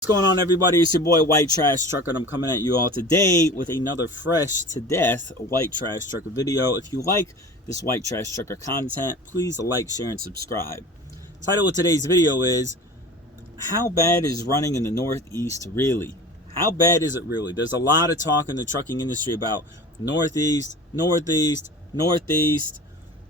What's going on, everybody? It's your boy White Trash Trucker, and I'm coming at you all today with another fresh to death White Trash Trucker video. If you like this White Trash Trucker content, please like, share, and subscribe. The title of today's video is, how bad is running in the Northeast really? How bad is it really? There's a lot of talk in the trucking industry about Northeast,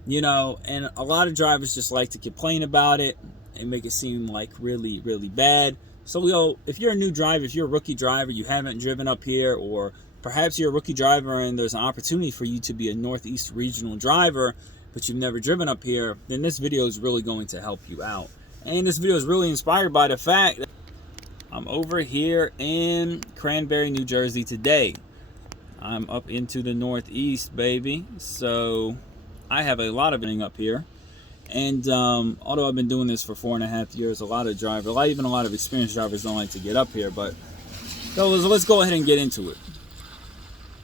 you know, and a lot of drivers just like to complain about it and make it seem like really, really bad. So, if you're a new driver, if you're a rookie driver, you haven't driven up here, or perhaps you're a rookie driver and there's an opportunity for you to be a Northeast regional driver, but you've never driven up here, then this video is really going to help you out. And this video is really inspired by the fact that I'm over here in Cranberry, New Jersey today. I'm up into the Northeast, baby. So I have a lot of it up here. And although I've been doing this for 4.5 years, a lot of experienced drivers don't like to get up here. But so let's go ahead and get into it.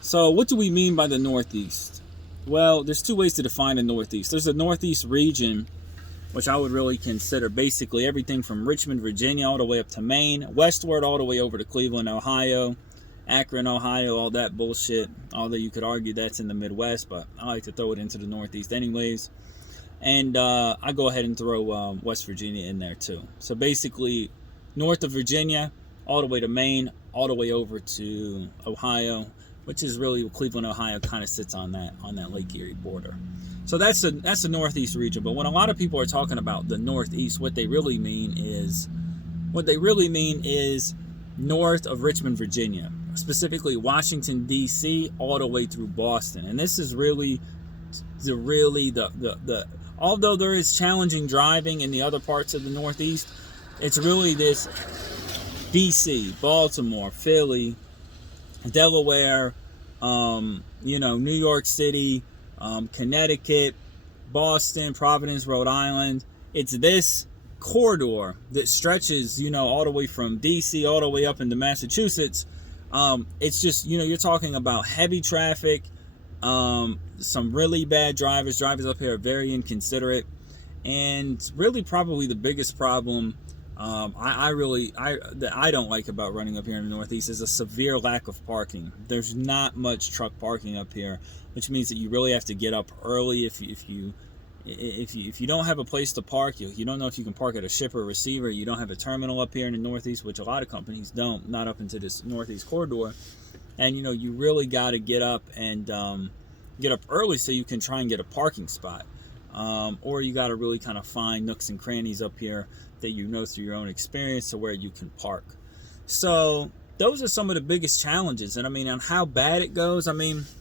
So what do we mean by the Northeast? Well, there's two ways to define the Northeast. There's the Northeast region, which I would really consider basically everything from Richmond, Virginia, all the way up to Maine, westward all the way over to Cleveland, Ohio, Akron, Ohio, all that bullshit. Although you could argue that's in the Midwest, but I like to throw it into the Northeast anyways. And I go ahead and throw West Virginia in there too. So basically, north of Virginia, all the way to Maine, all the way over to Ohio, which is really Cleveland, Ohio, kind of sits on that Lake Erie border. So that's the Northeast region. But when a lot of people are talking about the Northeast, what they really mean is north of Richmond, Virginia, specifically Washington D.C. all the way through Boston. And this is really the although there is challenging driving in the other parts of the Northeast, it's really this DC, Baltimore, Philly, Delaware, New York City, Connecticut, Boston, Providence, Rhode Island. It's this corridor that stretches, all the way from DC all the way up into Massachusetts. It's just, you're talking about heavy traffic, some really bad drivers up here are very inconsiderate, and really probably the biggest problem that I don't like about running up here in the Northeast is a severe lack of parking. There's not much truck parking up here, which means that you really have to get up early if you don't have a place to park. You don't know if you can park at a shipper or receiver. You don't have a terminal up here in the Northeast, which a lot of companies don't, not up into this Northeast corridor. And you really got to get up and get up early so you can try and get a parking spot, or you got to really kind of find nooks and crannies up here that through your own experience to where you can park. So those are some of the biggest challenges. And on how bad it goes,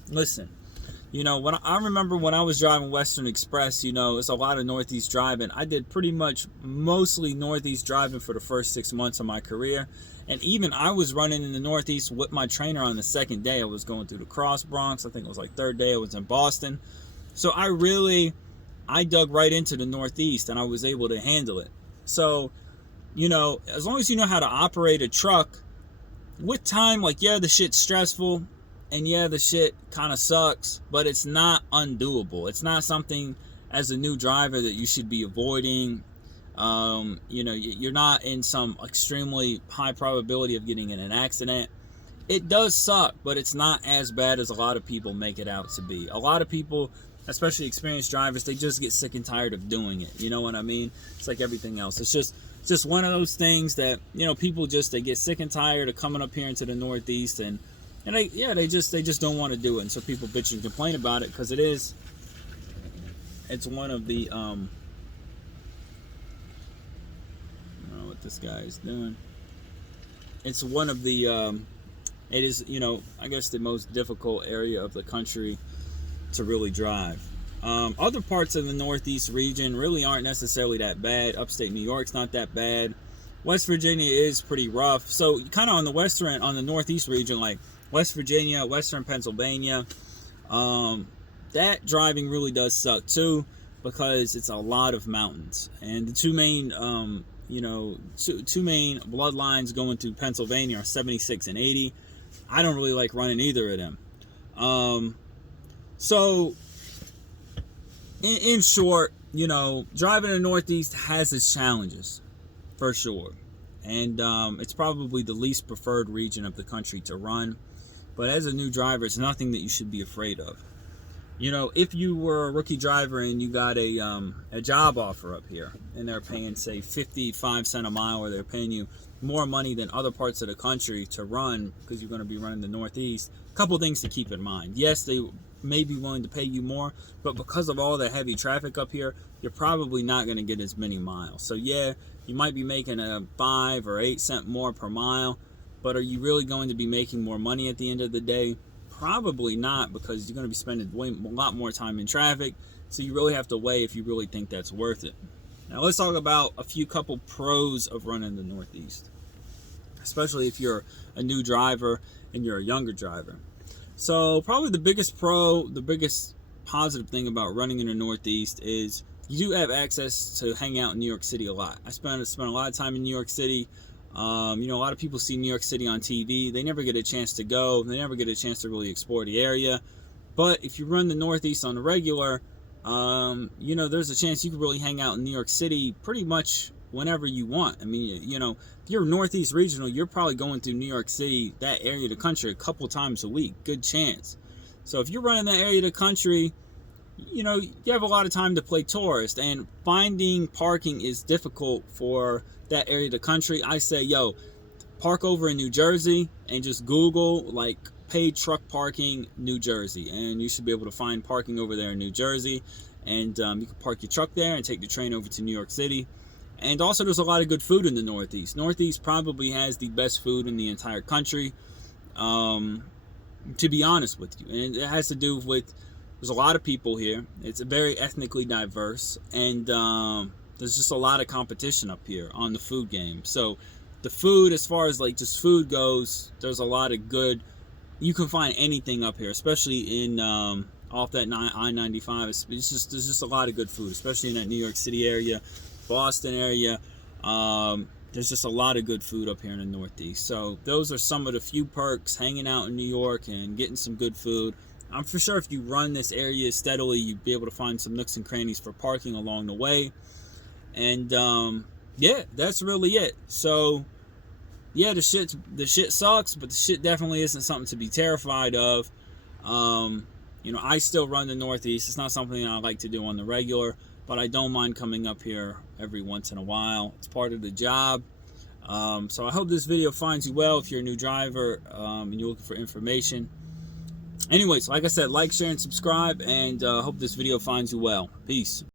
listen, when I remember when I was driving Western Express, it's a lot of Northeast driving. I did pretty much mostly Northeast driving for the first 6 months of my career. And even I was running in the Northeast with my trainer on the second day. I was going through the Cross Bronx. I think it was like third day I was in Boston. So I dug right into the Northeast and I was able to handle it. So, as long as you know how to operate a truck, with time, the shit's stressful and the shit kind of sucks, but it's not undoable. It's not something as a new driver that you should be avoiding. You're not in some extremely high probability of getting in an accident. It does suck, but it's not as bad as a lot of people make it out to be. A lot of people, especially experienced drivers, they just get sick and tired of doing it. You know what I mean? It's like everything else. It's just one of those things that, people they get sick and tired of coming up here into the Northeast, and they just don't want to do it. And so people bitch and complain about it because it's one of the this guy is doing. It's one of the it is, I guess the most difficult area of the country to really drive. Other parts of the Northeast region really aren't necessarily that bad. Upstate New York's not that bad. West Virginia is pretty rough. So kind of on the Northeast region, like West Virginia, Western Pennsylvania, that driving really does suck too, because it's a lot of mountains. And the two main two main bloodlines going through Pennsylvania are 76 and 80. I don't really like running either of them. So in short, driving in the Northeast has its challenges for sure. and it's probably the least preferred region of the country to run. But as a new driver, it's nothing that you should be afraid of. You know, if you were a rookie driver and you got a job offer up here, and they're paying, say, 55 cents a mile, or they're paying you more money than other parts of the country to run because you're going to be running the Northeast, a couple things to keep in mind. Yes, they may be willing to pay you more, but because of all the heavy traffic up here, you're probably not going to get as many miles. So yeah, you might be making a 5 or 8 cent more per mile, but are you really going to be making more money at the end of the day? Probably not, because you're going to be spending a lot more time in traffic. So you really have to weigh if you really think that's worth it. Now let's talk about a couple pros of running the Northeast, especially if you're a new driver and you're a younger driver. So probably the biggest positive thing about running in the Northeast is you do have access to hang out in New York City a lot. I spent a lot of time in New York City. You know, a lot of people see New York City on TV. They never get a chance to go. They never get a chance to really explore the area. But if you run the Northeast on the regular, you know, there's a chance you could really hang out in New York City pretty much whenever you want. I mean, you know, if you're Northeast regional, you're probably going through New York City, that area of the country, a couple times a week. Good chance. So if you're running that area of the country, you know, you have a lot of time to play tourist, and finding parking is difficult for that area of the country. I say, yo, park over in New Jersey and just Google like paid truck parking New Jersey, and you should be able to find parking over there in New Jersey. And you can park your truck there and take the train over to New York City. And also, there's a lot of good food in the Northeast. Northeast probably has the best food in the entire country, to be honest with you. And it has to do with, there's a lot of people here. It's very ethnically diverse, and there's just a lot of competition up here on the food game. So the food, as far as like just food goes, there's a lot of good. You can find anything up here, especially in off that I-95. There's just a lot of good food, especially in that New York City area, Boston area. There's just a lot of good food up here in the Northeast. So those are some of the few perks, hanging out in New York and getting some good food. I'm for sure if you run this area steadily, you'd be able to find some nooks and crannies for parking along the way. And yeah, that's really it. So yeah, the shit sucks, but the shit definitely isn't something to be terrified of. You know, I still run the Northeast. It's not something I like to do on the regular, but I don't mind coming up here every once in a while. It's part of the job. So I hope this video finds you well if you're a new driver and you're looking for information. Anyways, like I said, like, share, and subscribe, and hope this video finds you well. Peace.